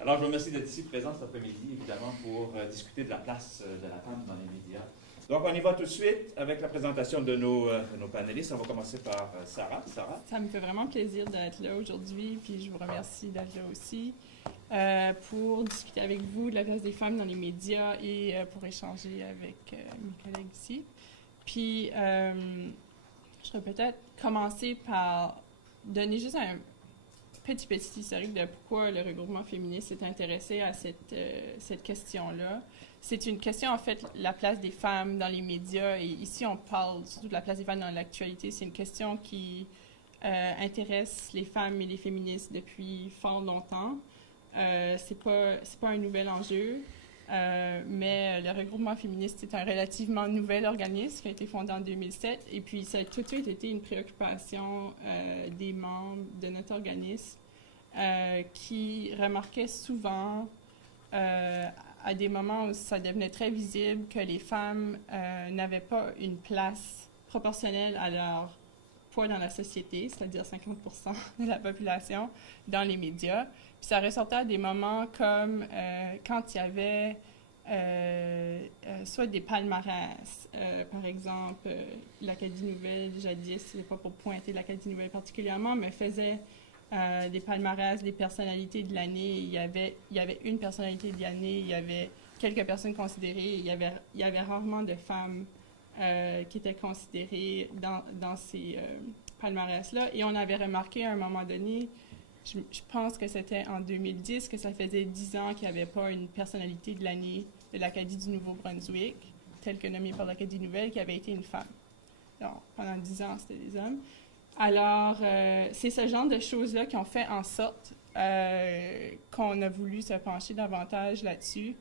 Alors, je vous remercie d'être ici présent cet après-midi, évidemment, pour discuter de la place de la femme dans les médias. Donc, on y va tout de suite avec la présentation de nos panélistes. On va commencer par Sarah. Sarah? Ça me fait vraiment plaisir d'être là aujourd'hui, puis je vous remercie d'être là aussi pour discuter avec vous de la place des femmes dans les médias et pour échanger avec mes collègues ici. Puis, je vais peut-être commencer par donner juste un petit historique de pourquoi le regroupement féministe s'est intéressé à cette question-là. C'est une question, en fait, la place des femmes dans les médias, et ici, on parle surtout de la place des femmes dans l'actualité. C'est une question qui intéresse les femmes et les féministes depuis fort longtemps. C'est pas un nouvel enjeu, mais le regroupement féministe est un relativement nouvel organisme qui a été fondé en 2007, et puis ça a tout de suite été une préoccupation des membres de notre organisme qui remarquaient souvent à des moments où ça devenait très visible que les femmes n'avaient pas une place proportionnelle à leur poids dans la société, c'est-à-dire 50% de la population, dans les médias. Puis ça ressortait à des moments comme quand il y avait soit des palmarès, par exemple, l'Acadie Nouvelle, jadis, c'est pas pour pointer l'Acadie Nouvelle particulièrement, mais faisait des palmarès, des personnalités de l'année. Il y avait une personnalité de l'année, il y avait quelques personnes considérées, il y avait rarement de femmes qui étaient considérées dans ces palmarès-là. Et on avait remarqué à un moment donné, je pense que c'était en 2010, que ça faisait 10 ans qu'il n'y avait pas une personnalité de l'année de l'Acadie du Nouveau-Brunswick, telle que nommée par l'Acadie Nouvelle, qui avait été une femme. Donc, pendant 10 ans, c'était des hommes. Alors, c'est ce genre de choses-là qui ont fait en sorte qu'on a voulu se pencher davantage là-dessus.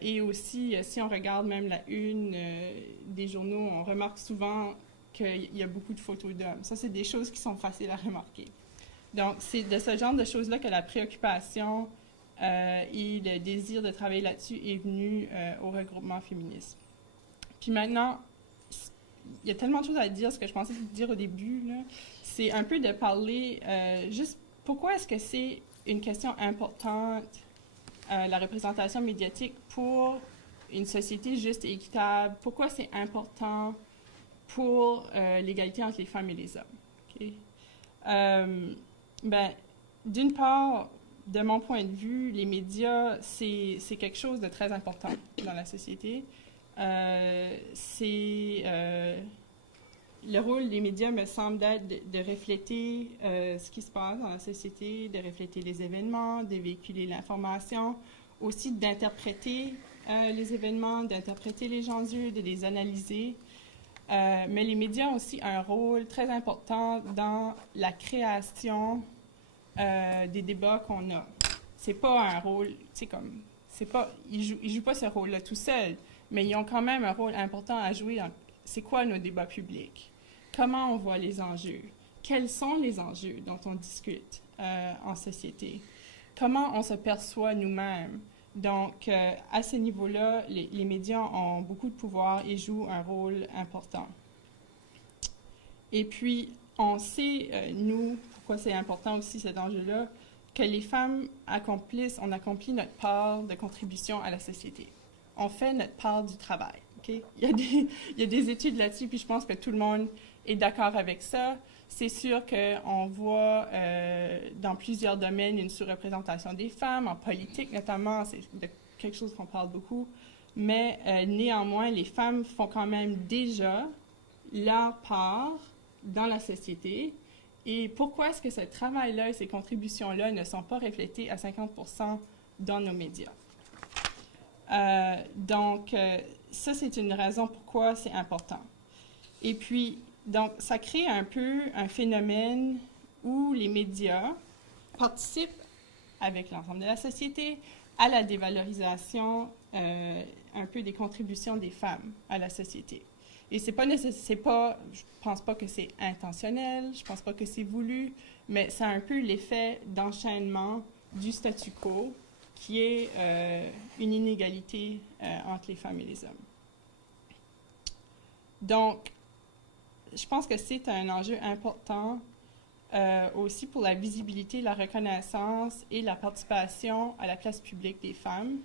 Et aussi, si on regarde même la une des journaux, on remarque souvent qu'il y a beaucoup de photos d'hommes. Ça, c'est des choses qui sont faciles à remarquer. Donc, c'est de ce genre de choses-là que la préoccupation et le désir de travailler là-dessus est venu au regroupement féministe. Puis maintenant, il y a tellement de choses à dire, ce que je pensais dire au début, là, c'est un peu de parler juste pourquoi est-ce que c'est une question importante, la représentation médiatique pour une société juste et équitable, pourquoi c'est important pour l'égalité entre les femmes et les hommes. Okay? D'une part, de mon point de vue, les médias, c'est quelque chose de très important dans la société. Le rôle des médias me semble d'être de refléter ce qui se passe dans la société, de refléter les événements, de véhiculer l'information, aussi d'interpréter les événements, d'interpréter les enjeux, de les analyser. Mais les médias ont aussi un rôle très important dans la création des débats qu'on a. C'est pas un rôle, tu sais, comme, c'est pas, ils jouent pas ce rôle-là tout seuls, mais ils ont quand même un rôle important à jouer dans c'est quoi nos débats publics, comment on voit les enjeux, quels sont les enjeux dont on discute en société, comment on se perçoit nous-mêmes. Donc, à ce niveau-là, les médias ont beaucoup de pouvoir et jouent un rôle important. Et puis, on sait, nous, pourquoi c'est important aussi cet enjeu-là, que les femmes on accomplit notre part de contribution à la société. On fait notre part du travail. Okay? Il y a des études là-dessus, puis je pense que tout le monde est d'accord avec ça. C'est sûr qu'on voit dans plusieurs domaines une surreprésentation des femmes, en politique notamment, c'est quelque chose qu'on parle beaucoup. Mais néanmoins, les femmes font quand même déjà leur part dans la société. Et pourquoi est-ce que ce travail-là et ces contributions-là ne sont pas reflétées à 50% dans nos médias? Donc, ça, c'est une raison pourquoi c'est important. Et puis, donc, ça crée un peu un phénomène où les médias participent avec l'ensemble de la société à la dévalorisation un peu des contributions des femmes à la société. Et je pense pas que c'est intentionnel, je pense pas que c'est voulu, mais c'est un peu l'effet d'enchaînement du statu quo qui est une inégalité entre les femmes et les hommes. Donc, je pense que c'est un enjeu important aussi pour la visibilité, la reconnaissance et la participation à la place publique des femmes.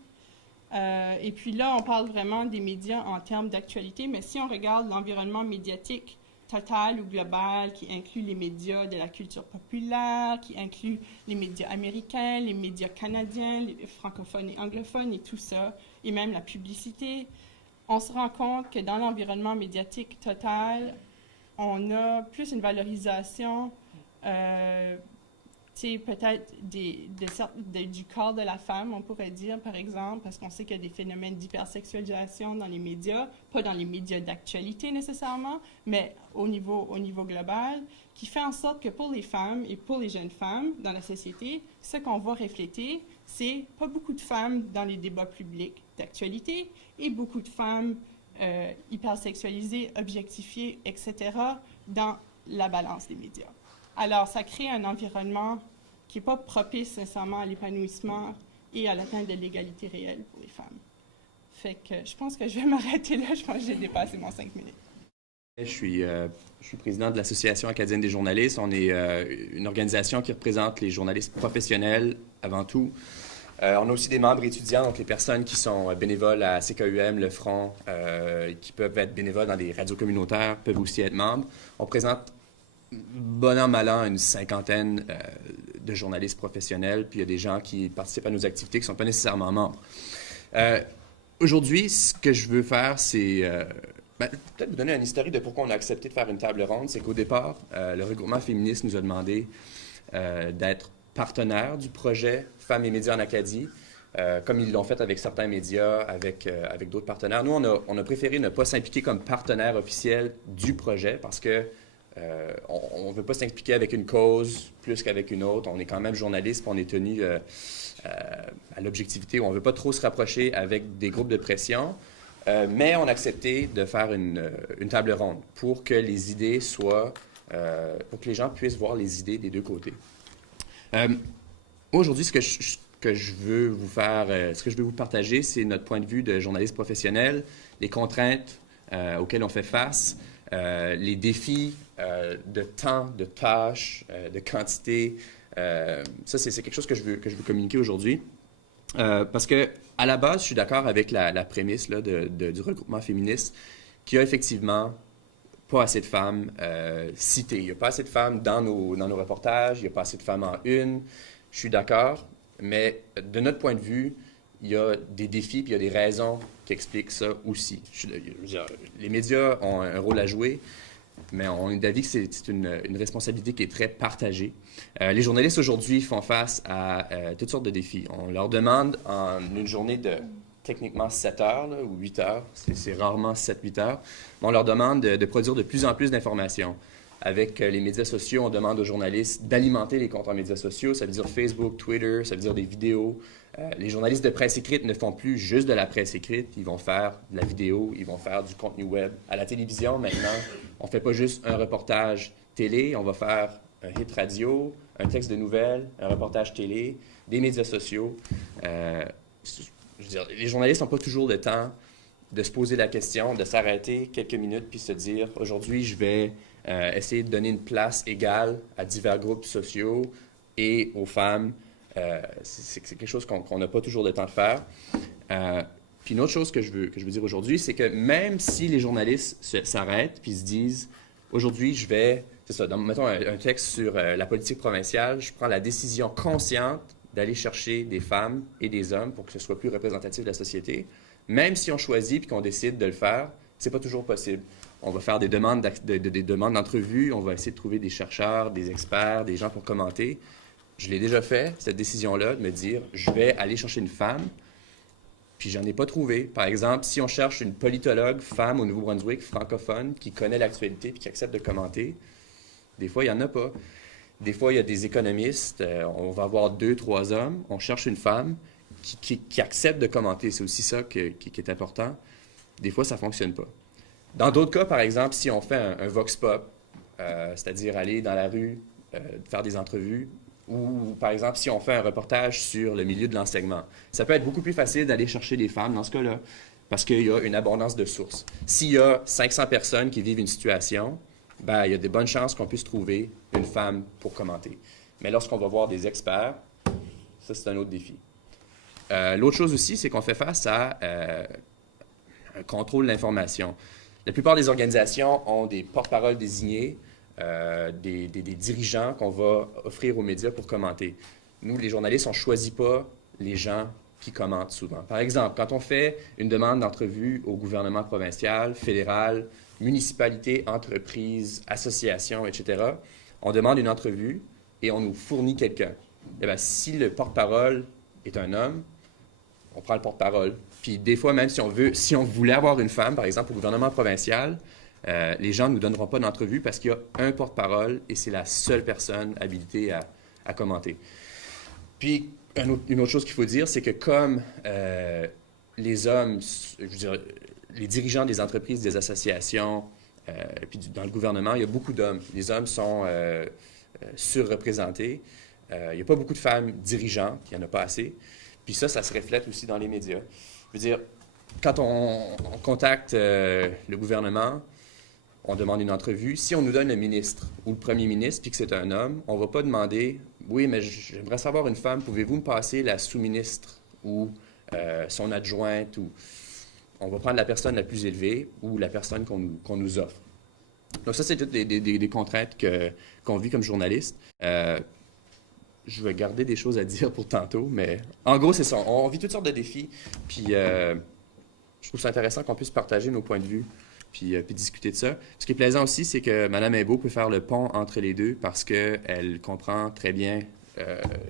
Et puis là, on parle vraiment des médias en termes d'actualité, mais si on regarde l'environnement médiatique total ou global qui inclut les médias de la culture populaire, qui inclut les médias américains, les médias canadiens, les francophones et anglophones et tout ça, et même la publicité, on se rend compte que dans l'environnement médiatique total, on a plus une valorisation peut-être du corps de la femme, on pourrait dire, par exemple, parce qu'on sait qu'il y a des phénomènes d'hypersexualisation dans les médias, pas dans les médias d'actualité nécessairement, mais au niveau global, qui fait en sorte que pour les femmes et pour les jeunes femmes dans la société, ce qu'on va refléter, c'est pas beaucoup de femmes dans les débats publics d'actualité et beaucoup de femmes hypersexualisées, objectifiées, etc., dans la balance des médias. Alors, ça crée un environnement qui n'est pas propice nécessairement à l'épanouissement et à l'atteinte de l'égalité réelle pour les femmes. Fait que je pense que je vais m'arrêter là. Je pense que j'ai dépassé mon 5 minutes. Je suis président de l'Association acadienne des journalistes. On est une organisation qui représente les journalistes professionnels avant tout. On a aussi des membres étudiants, donc les personnes qui sont bénévoles à CKUM, Le Front, qui peuvent être bénévoles dans des radios communautaires, peuvent aussi être membres. On présente bon an, mal an, une cinquantaine de journalistes professionnels, puis il y a des gens qui participent à nos activités qui ne sont pas nécessairement membres. Aujourd'hui, ce que je veux faire, c'est peut-être vous donner un historique de pourquoi on a accepté de faire une table ronde. C'est qu'au départ, le regroupement féministe nous a demandé d'être partenaire du projet Femmes et médias en Acadie, comme ils l'ont fait avec certains médias, avec d'autres partenaires. Nous, on a préféré ne pas s'impliquer comme partenaire officiel du projet parce que on ne veut pas s'impliquer avec une cause plus qu'avec une autre. On est quand même journaliste, on est tenu à l'objectivité. On ne veut pas trop se rapprocher avec des groupes de pression, mais on a accepté de faire une table ronde pour que les idées soient, pour que les gens puissent voir les idées des deux côtés. Aujourd'hui, ce que je veux vous faire, ce que je veux vous partager, c'est notre point de vue de journaliste professionnel, les contraintes auxquelles on fait face, les défis de temps, de tâches, de quantité. Ça, c'est quelque chose que je veux communiquer aujourd'hui. Parce que, à la base, je suis d'accord avec la prémisse là, du regroupement féministe qui a effectivement pas assez de femmes citées. Il n'y a pas assez de femmes dans nos reportages, il n'y a pas assez de femmes en une. Je suis d'accord, mais de notre point de vue, il y a des défis puis il y a des raisons qui expliquent ça aussi. Les médias ont un rôle à jouer, mais on est d'avis que c'est une responsabilité qui est très partagée. Les journalistes aujourd'hui font face à toutes sortes de défis. On leur demande en une journée de techniquement 7 heures là, ou 8 heures, c'est rarement 7-8 heures, mais on leur demande de produire de plus en plus d'informations. Avec les médias sociaux, on demande aux journalistes d'alimenter les comptes en médias sociaux. Ça veut dire Facebook, Twitter, ça veut dire des vidéos. Les journalistes de presse écrite ne font plus juste de la presse écrite. Ils vont faire de la vidéo, ils vont faire du contenu web. À la télévision, maintenant, on ne fait pas juste un reportage télé. On va faire un hit radio, un texte de nouvelles, un reportage télé, des médias sociaux. Je veux dire, les journalistes n'ont pas toujours le temps de se poser la question, de s'arrêter quelques minutes puis se dire « Aujourd'hui, je vais essayer de donner une place égale à divers groupes sociaux et aux femmes. » C'est quelque chose qu'on n'a pas toujours le temps de faire. Puis une autre chose que je veux dire aujourd'hui, c'est que même si les journalistes s'arrêtent puis se disent « Aujourd'hui, je vais… » C'est ça, mettons un texte sur la politique provinciale, je prends la décision consciente d'aller chercher des femmes et des hommes pour que ce soit plus représentatif de la société. Même si on choisit puis qu'on décide de le faire, c'est pas toujours possible. On va faire des demandes d'entrevues, on va essayer de trouver des chercheurs, des experts, des gens pour commenter. Je l'ai déjà fait, cette décision-là, de me dire, je vais aller chercher une femme, puis j'en ai pas trouvé. Par exemple, si on cherche une politologue femme au Nouveau-Brunswick, francophone, qui connaît l'actualité puis qui accepte de commenter, des fois, il y en a pas. Des fois, il y a des économistes, on va avoir 2-3 hommes, on cherche une femme qui accepte de commenter. C'est aussi ça qui est important. Des fois, ça ne fonctionne pas. Dans d'autres cas, par exemple, si on fait un vox pop, c'est-à-dire aller dans la rue, faire des entrevues, ou par exemple, si on fait un reportage sur le milieu de l'enseignement, ça peut être beaucoup plus facile d'aller chercher des femmes dans ce cas-là, parce qu'il y a une abondance de sources. S'il y a 500 personnes qui vivent une situation, ben, il y a de bonnes chances qu'on puisse trouver une femme pour commenter. Mais lorsqu'on va voir des experts, ça, c'est un autre défi. L'autre chose aussi, c'est qu'on fait face à un contrôle de l'information. La plupart des organisations ont des porte-paroles désignés, des dirigeants qu'on va offrir aux médias pour commenter. Nous, les journalistes, on ne choisit pas les gens qui commentent souvent. Par exemple, quand on fait une demande d'entrevue au gouvernement provincial, fédéral, municipalité, entreprise, association, etc., on demande une entrevue et on nous fournit quelqu'un. Eh bien, si le porte-parole est un homme, on prend le porte-parole. Puis des fois, même si on voulait avoir une femme, par exemple, au gouvernement provincial, les gens ne nous donneront pas d'entrevue parce qu'il y a un porte-parole et c'est la seule personne habilitée à commenter. Puis, une autre chose qu'il faut dire, c'est que comme les hommes, je veux dire, les dirigeants des entreprises, des associations, puis dans le gouvernement, il y a beaucoup d'hommes. Les hommes sont surreprésentés. Il n'y a pas beaucoup de femmes dirigeantes, il n'y en a pas assez. Puis ça se reflète aussi dans les médias. Je veux dire, quand on contacte le gouvernement, on demande une entrevue. Si on nous donne le ministre ou le premier ministre, puis que c'est un homme, on ne va pas demander « Oui, mais j'aimerais savoir une femme, pouvez-vous me passer la sous-ministre ou son adjointe? » ou on va prendre la personne la plus élevée ou la personne qu'on nous offre. Donc ça, c'est toutes des contraintes qu'on vit comme journaliste. Je vais garder des choses à dire pour tantôt, mais en gros, c'est ça. On vit toutes sortes de défis, puis je trouve ça intéressant qu'on puisse partager nos points de vue, puis discuter de ça. Ce qui est plaisant aussi, c'est que Mme Imbeau peut faire le pont entre les deux parce qu'elle comprend très bien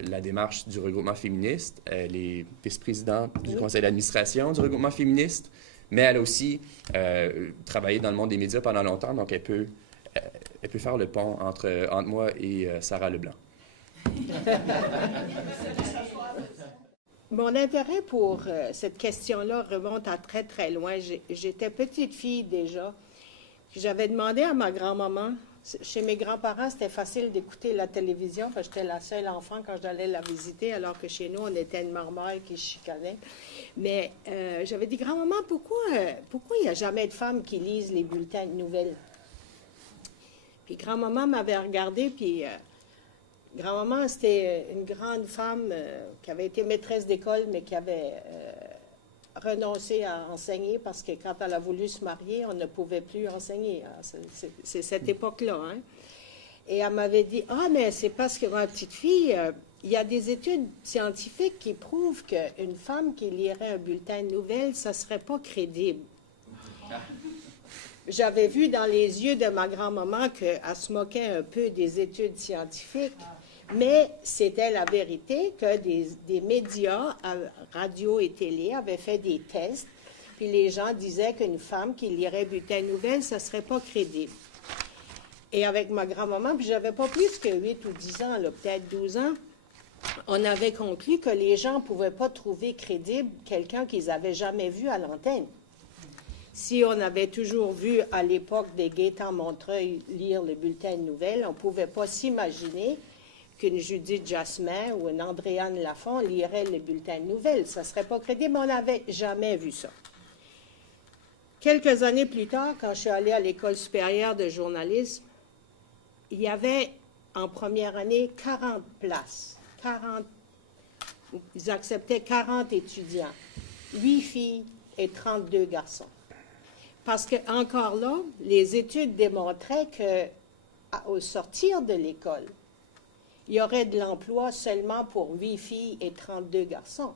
la démarche du regroupement féministe. Elle est vice-présidente du conseil d'administration du regroupement féministe, mais elle a aussi travaillé dans le monde des médias pendant longtemps, donc elle peut faire le pont entre moi et Sarah Leblanc. Mon intérêt pour cette question-là remonte à très, très loin. J'étais petite fille déjà. J'avais demandé à ma grand-maman, chez mes grands-parents, c'était facile d'écouter la télévision parce que j'étais la seule enfant quand j'allais la visiter, alors que chez nous, on était une marmaille qui se chicanait. Mais j'avais dit, grand-maman, pourquoi il n'y a jamais de femmes qui lisent les bulletins de nouvelles? Puis grand-maman m'avait regardé, puis... Grand-maman, c'était une grande femme qui avait été maîtresse d'école, mais qui avait renoncé à enseigner parce que quand elle a voulu se marier, on ne pouvait plus enseigner. C'est cette époque-là. Hein? Et elle m'avait dit, « Ah, mais c'est parce que ma petite fille, il y a des études scientifiques qui prouvent qu'une femme qui lirait un bulletin de nouvelles, ça ne serait pas crédible. » J'avais vu dans les yeux de ma grand-maman qu'elle se moquait un peu des études scientifiques. Mais c'était la vérité que des médias, radio et télé, avaient fait des tests, puis les gens disaient qu'une femme qui lirait bulletin de nouvelles, ça ne serait pas crédible. Et avec ma grand-maman, puis j'avais pas plus que 8 ou 10 ans, peut-être 12 ans, on avait conclu que les gens ne pouvaient pas trouver crédible quelqu'un qu'ils n'avaient jamais vu à l'antenne. Si on avait toujours vu à l'époque des Gaétan Montreuil lire le bulletin de nouvelles, on ne pouvait pas s'imaginer qu'une Judith Jasmin ou une Andréane Lafont lirait le bulletin de nouvelles. Ça ne serait pas crédible, mais on n'avait jamais vu ça. Quelques années plus tard, quand je suis allée à l'École supérieure de journalisme, il y avait en première année 40 places. Ils acceptaient 40 étudiants, 8 filles et 32 garçons. Parce qu'encore là, les études démontraient qu'au sortir de l'école, il y aurait de l'emploi seulement pour 8 filles et 32 garçons.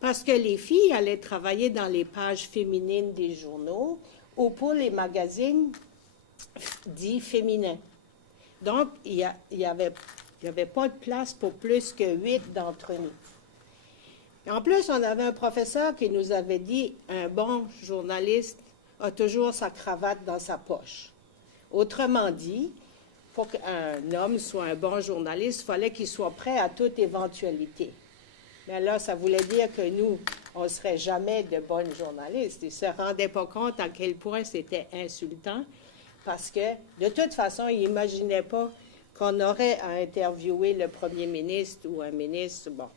Parce que les filles allaient travailler dans les pages féminines des journaux ou pour les magazines dits féminins. Donc, il n'y avait pas de place pour plus que 8 d'entre nous. En plus, on avait un professeur qui nous avait dit « Un bon journaliste a toujours sa cravate dans sa poche ». Autrement dit, pour qu'un homme soit un bon journaliste, il fallait qu'il soit prêt à toute éventualité. Mais là, ça voulait dire que nous, on ne serait jamais de bonnes journalistes. Ils ne se rendaient pas compte à quel point c'était insultant, parce que, de toute façon, ils n'imaginaient pas qu'on aurait à interviewer le premier ministre ou un ministre, bon,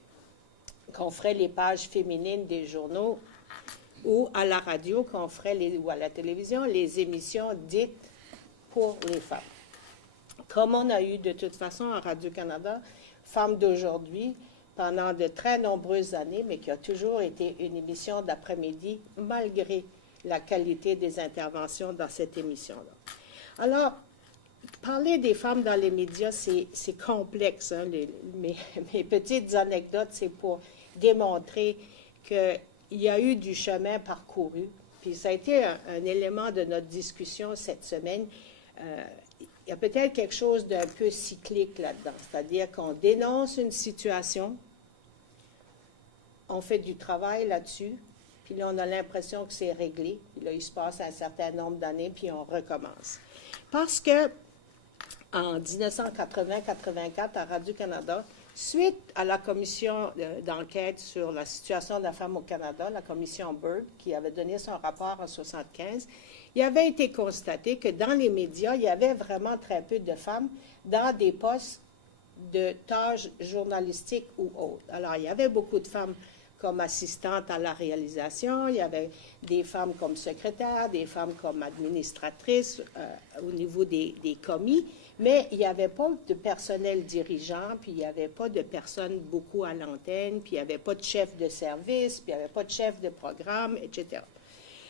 qu'on ferait les pages féminines des journaux, ou à la radio, qu'on ferait, ou à la télévision, les émissions dites pour les femmes. Comme on a eu de toute façon à Radio-Canada, Femmes d'aujourd'hui, pendant de très nombreuses années, mais qui a toujours été une émission d'après-midi, malgré la qualité des interventions dans cette émission-là. Alors, parler des femmes dans les médias, c'est complexe. Hein? Mes petites anecdotes, c'est pour démontrer qu'il y a eu du chemin parcouru. Puis ça a été un élément de notre discussion cette semaine. Il y a peut-être quelque chose d'un peu cyclique là-dedans, c'est-à-dire qu'on dénonce une situation, on fait du travail là-dessus, puis là, on a l'impression que c'est réglé, puis là, il se passe un certain nombre d'années, puis on recommence. Parce que en 1980-84, à Radio-Canada, suite à la commission d'enquête sur la situation de la femme au Canada, la commission Byrd, qui avait donné son rapport en 1975, il avait été constaté que dans les médias, il y avait vraiment très peu de femmes dans des postes de tâches journalistiques ou autres. Alors, il y avait beaucoup de femmes comme assistantes à la réalisation, il y avait des femmes comme secrétaires, des femmes comme administratrices au niveau des commis, mais il n'y avait pas de personnel dirigeant, puis il n'y avait pas de personnes beaucoup à l'antenne, puis il n'y avait pas de chef de service, puis il n'y avait pas de chef de programme, etc.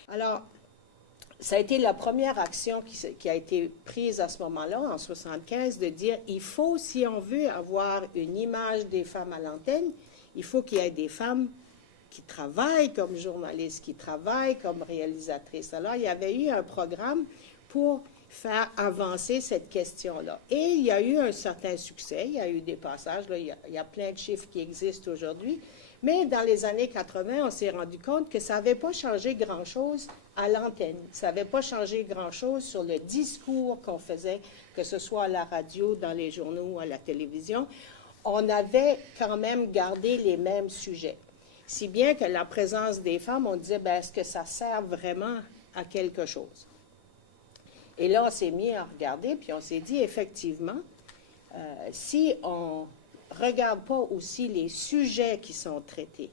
Alors, ça a été la première action qui a été prise à ce moment-là, en 1975, de dire il faut, si on veut avoir une image des femmes à l'antenne, il faut qu'il y ait des femmes qui travaillent comme journalistes, qui travaillent comme réalisatrices. Alors, il y avait eu un programme pour faire avancer cette question-là. Et il y a eu un certain succès, il y a eu des passages, là, il y a plein de chiffres qui existent aujourd'hui, mais dans les années 80, on s'est rendu compte que ça n'avait pas changé grand-chose à l'antenne. Ça n'avait pas changé grand-chose sur le discours qu'on faisait, que ce soit à la radio, dans les journaux ou à la télévision. On avait quand même gardé les mêmes sujets. Si bien que la présence des femmes, on disait, est-ce que ça sert vraiment à quelque chose? Et là, on s'est mis à regarder, puis on s'est dit, effectivement, si on ne regarde pas aussi les sujets qui sont traités,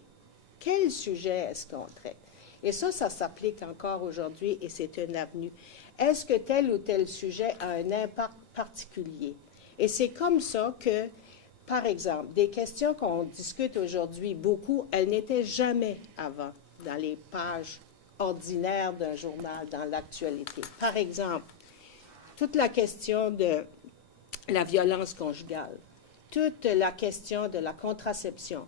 quels sujets est-ce qu'on traite? Et ça s'applique encore aujourd'hui et c'est une avenue. Est-ce que tel ou tel sujet a un impact particulier? Et c'est comme ça que, par exemple, des questions qu'on discute aujourd'hui beaucoup, elles n'étaient jamais avant dans les pages ordinaires d'un journal, dans l'actualité. Par exemple, toute la question de la violence conjugale, toute la question de la contraception,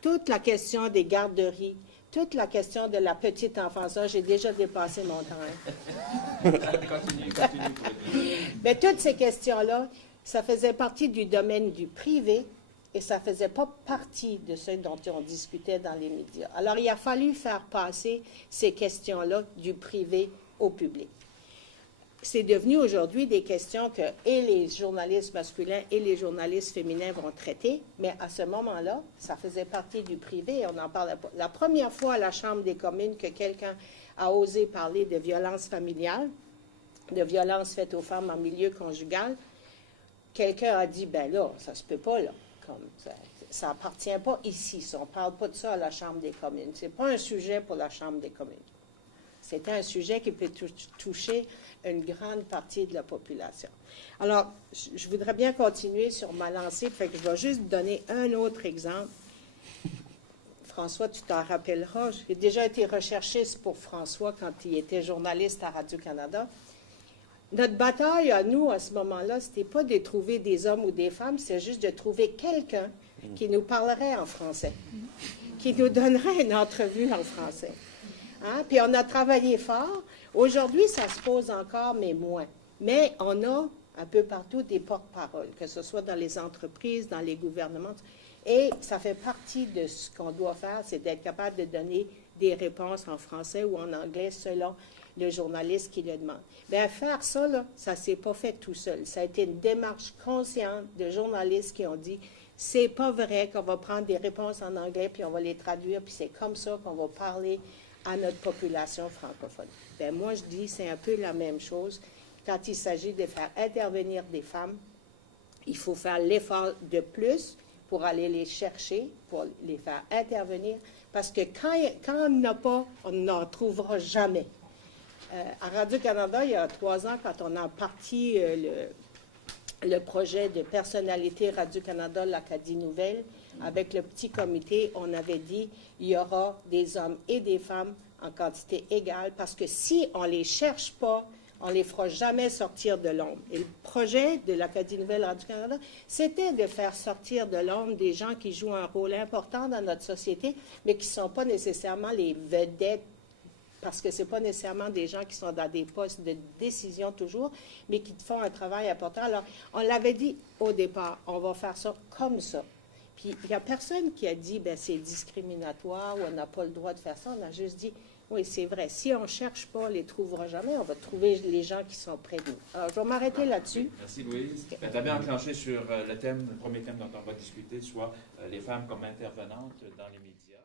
toute la question des garderies, toute la question de la petite enfance. J'ai déjà dépassé mon temps. Continue. Mais toutes ces questions-là, ça faisait partie du domaine du privé et ça ne faisait pas partie de ce dont on discutait dans les médias. Alors, il a fallu faire passer ces questions-là du privé au public. C'est devenu aujourd'hui des questions que et les journalistes masculins et les journalistes féminins vont traiter, mais à ce moment-là, ça faisait partie du privé et on n'en parlait pas. La première fois à la Chambre des communes que quelqu'un a osé parler de violence familiale, de violence faite aux femmes en milieu conjugal, quelqu'un a dit, là, ça se peut pas, là. Comme ça appartient pas ici. On ne parle pas de ça à la Chambre des communes. Ce n'est pas un sujet pour la Chambre des communes. C'était un sujet qui peut toucher une grande partie de la population. Alors, je voudrais bien continuer sur ma lancée, fait que je vais juste donner un autre exemple. François, tu t'en rappelleras. J'ai déjà été recherchiste pour François quand il était journaliste à Radio-Canada. Notre bataille à nous, à ce moment-là, ce n'était pas de trouver des hommes ou des femmes, c'est juste de trouver quelqu'un qui nous parlerait en français, qui nous donnerait une entrevue en français. Hein? Puis on a travaillé fort. Aujourd'hui, ça se pose encore, mais moins. Mais on a un peu partout des porte-paroles, que ce soit dans les entreprises, dans les gouvernements. Et ça fait partie de ce qu'on doit faire, c'est d'être capable de donner des réponses en français ou en anglais selon le journaliste qui le demande. Bien, faire ça, là, ça ne s'est pas fait tout seul. Ça a été une démarche consciente de journalistes qui ont dit, C'est pas vrai qu'on va prendre des réponses en anglais, puis on va les traduire, puis c'est comme ça qu'on va parler à notre population francophone. Ben moi, je dis, c'est un peu la même chose. Quand il s'agit de faire intervenir des femmes, il faut faire l'effort de plus pour aller les chercher, pour les faire intervenir, parce que quand on n'a pas, on n'en trouvera jamais. À Radio-Canada, il y a 3 ans, quand on a parti le projet de personnalité Radio-Canada, l'Acadie Nouvelle, avec le petit comité, on avait dit il y aura des hommes et des femmes en quantité égale, parce que si on ne les cherche pas, on ne les fera jamais sortir de l'ombre. Et le projet de l'Acadie Nouvelle Radio-Canada, c'était de faire sortir de l'ombre des gens qui jouent un rôle important dans notre société, mais qui ne sont pas nécessairement les vedettes, parce que ce n'est pas nécessairement des gens qui sont dans des postes de décision toujours, mais qui font un travail important. Alors, on l'avait dit au départ, on va faire ça comme ça. Puis, il n'y a personne qui a dit, bien, c'est discriminatoire ou on n'a pas le droit de faire ça. On a juste dit, oui, c'est vrai. Si on ne cherche pas, on ne les trouvera jamais. On va trouver les gens qui sont près de nous. Alors, je vais m'arrêter là-dessus. Merci, Louise. Tu as bien enclenché sur le premier thème dont on va discuter, soit les femmes comme intervenantes dans les médias.